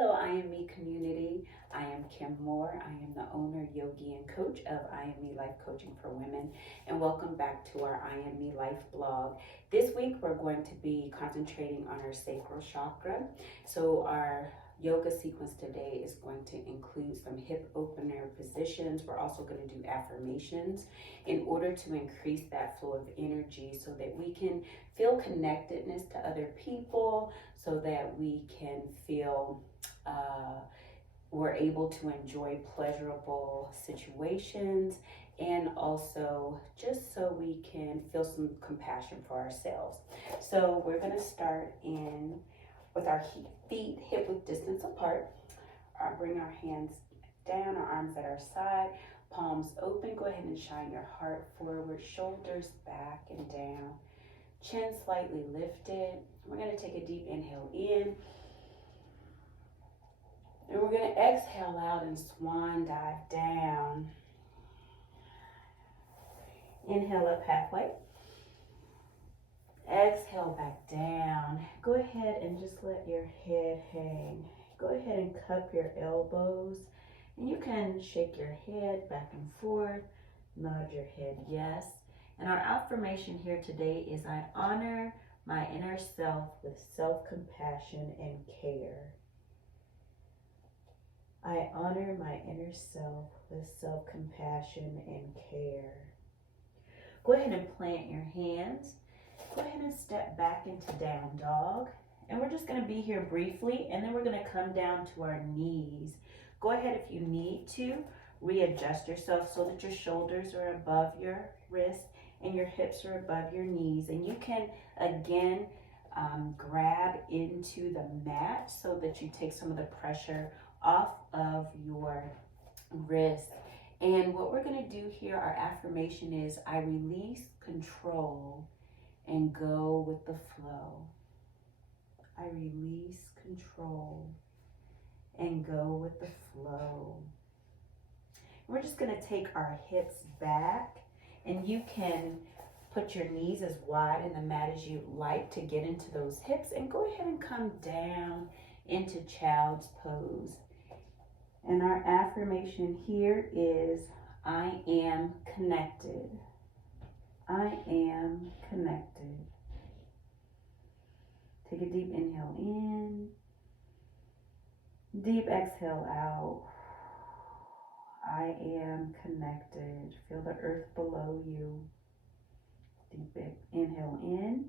Hello, I Am Me community. I am Kim Moore. I am the owner, yogi, and coach of I Am Me Life Coaching for Women. And welcome back to our I Am Me Life blog. This week, we're going to be concentrating on our sacral chakra. So our yoga sequence today is going to include some hip opener positions. We're also going to do affirmations in order to increase that flow of energy so that we can feel connectedness to other people, so that we can feel we're able to enjoy pleasurable situations, and also just so we can feel some compassion for ourselves. So we're going to start in with our feet hip width distance apart. Bring our hands down, our arms at our side, palms open. Go ahead and shine your heart forward, shoulders back and down, chin slightly lifted. We're going to take a deep inhale in. And we're going to exhale out and swan dive down. Inhale up halfway. Exhale back down. Go ahead and just let your head hang. Go ahead and cup your elbows. And you can shake your head back and forth. Nod your head yes. And our affirmation here today is, I honor my inner self with self-compassion and care. I honor my inner self with self-compassion and care. Go ahead and plant your hands. Go ahead and step back into down dog. And we're just going to be here briefly, and then we're going to come down to our knees. Go ahead, if you need to, readjust yourself so that your shoulders are above your wrists and your hips are above your knees. And you can, again, grab into the mat so that you take some of the pressure off of your wrist. And what we're going to do here, our affirmation is, I release control and go with the flow. I release control and go with the flow. We're just going to take our hips back, and you can put your knees as wide in the mat as you like to get into those hips, and go ahead and come down into child's pose. And our affirmation here is, I am connected. I am connected. Take a deep inhale in. Deep exhale out. I am connected. Feel the earth below you. Deep inhale in.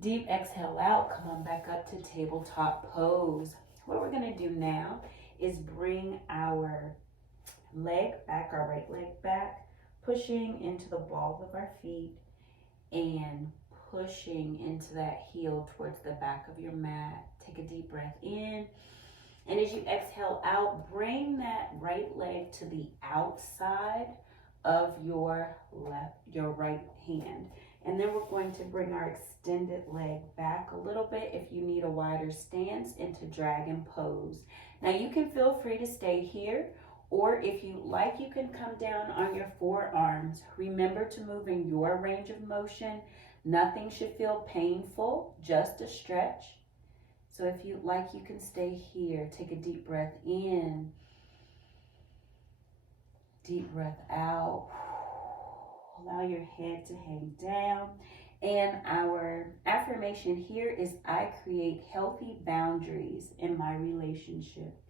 Deep exhale out. Come on back up to tabletop pose. What we're going to do now is bring our leg back, our right leg back, pushing into the balls of our feet and pushing into that heel towards the back of your mat. Take a deep breath in. And as you exhale out, bring that right leg to the outside of your right hand. And then we're going to bring our extended leg back a little bit if you need a wider stance into dragon pose. Now you can feel free to stay here, or if you like, you can come down on your forearms. Remember to move in your range of motion. Nothing should feel painful, just a stretch. So if you like, you can stay here. Take a deep breath in. Deep breath out. Allow your head to hang down. And our affirmation here is, I create healthy boundaries in my relationships.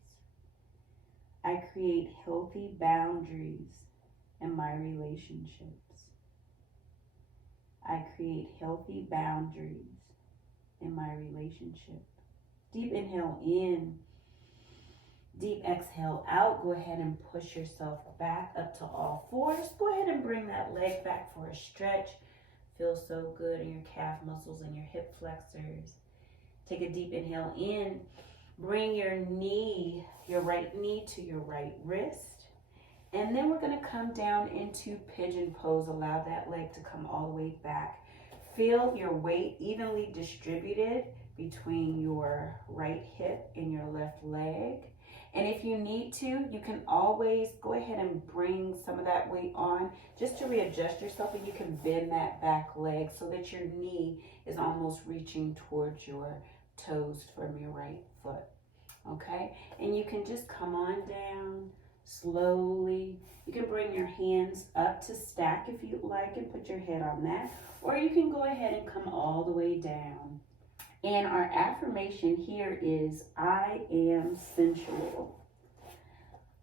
I create healthy boundaries in my relationships. I create healthy boundaries in my relationship. Deep inhale in. Deep exhale out. Go ahead and push yourself back up to all fours. Go ahead and bring that leg back for a stretch. Feels so good in your calf muscles and your hip flexors. Take a deep inhale in. Bring your knee, your right knee to your right wrist. And then we're going to come down into pigeon pose. Allow that leg to come all the way back. Feel your weight evenly distributed between your right hip and your left leg. And if you need to, you can always go ahead and bring some of that weight on just to readjust yourself, and you can bend that back leg so that your knee is almost reaching towards your toes from your right foot. Okay, and you can just come on down slowly. You can bring your hands up to stack if you like and put your head on that, or you can go ahead and come all the way down. And our affirmation here is, I am sensual.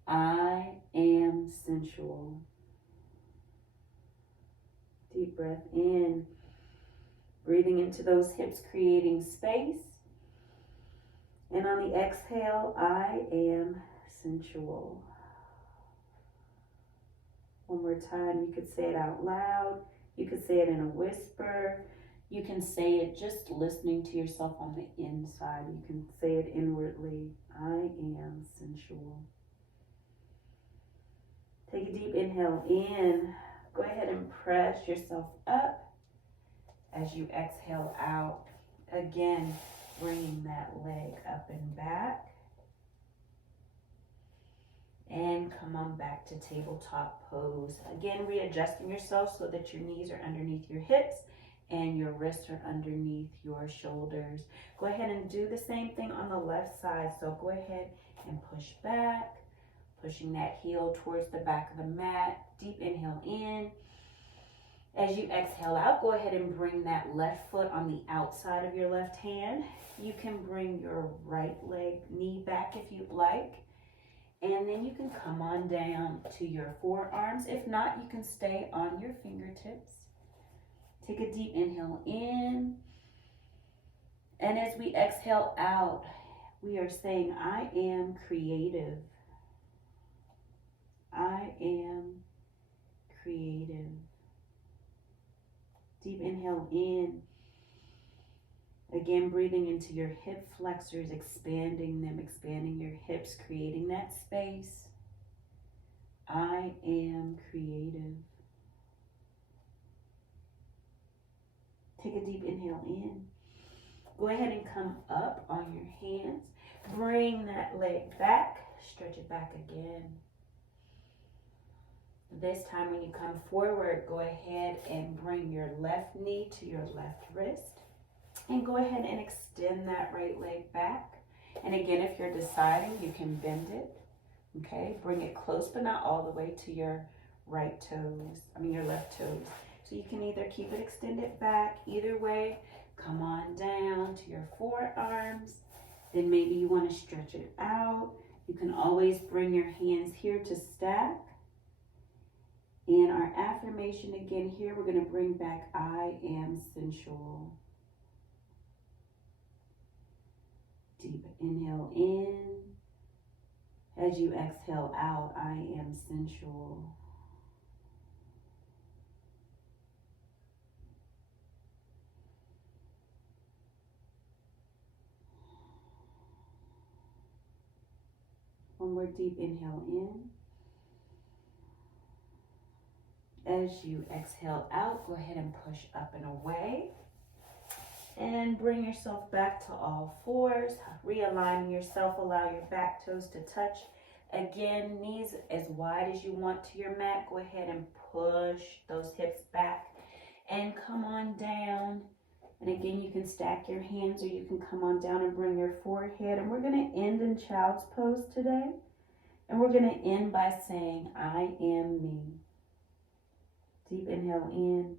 I am sensual. Deep breath in, breathing into those hips, creating space. And on the exhale, I am sensual. One more time, you could say it out loud. You could say it in a whisper. You can say it just listening to yourself on the inside. You can say it inwardly. I am sensual. Take a deep inhale in. Go ahead and press yourself up as you exhale out. Again, bringing that leg up and back. And come on back to tabletop pose. Again, readjusting yourself so that your knees are underneath your hips and your wrists are underneath your shoulders. Go ahead and do the same thing on the left side. So go ahead and push back, pushing that heel towards the back of the mat. Deep inhale in. As you exhale out, go ahead and bring that left foot on the outside of your left hand. You can bring your right leg, knee back if you'd like. And then you can come on down to your forearms. If not, you can stay on your fingertips. Take a deep inhale in. And as we exhale out, we are saying, I am creative. I am creative. Deep inhale in. Again, breathing into your hip flexors, expanding them, expanding your hips, creating that space. I am creative. Take a deep inhale in. Go ahead and come up on your hands. Bring that leg back. Stretch it back again. This time when you come forward, go ahead and bring your left knee to your left wrist. And go ahead and extend that right leg back. And again, if you're deciding, you can bend it. Okay, bring it close, but not all the way to your left toes. So you can either keep it extended back, either way. Come on down to your forearms. Then maybe you want to stretch it out. You can always bring your hands here to stack. And our affirmation again here, we're going to bring back, I am sensual. Deep inhale in. As you exhale out, I am sensual. One more deep inhale in. As you exhale out, go ahead and push up and away. And bring yourself back to all fours. Realigning yourself, allow your back toes to touch. Again, knees as wide as you want to your mat. Go ahead and push those hips back and come on down. And again, you can stack your hands or you can come on down and bring your forehead. And we're going to end in child's pose today. And we're going to end by saying, I am me. Deep inhale in.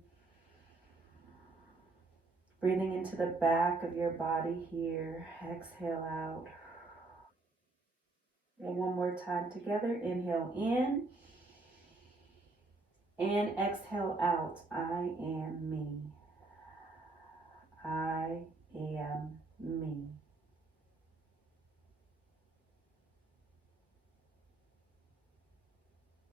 Breathing into the back of your body here. Exhale out. And one more time together. Inhale in. And exhale out. I am me.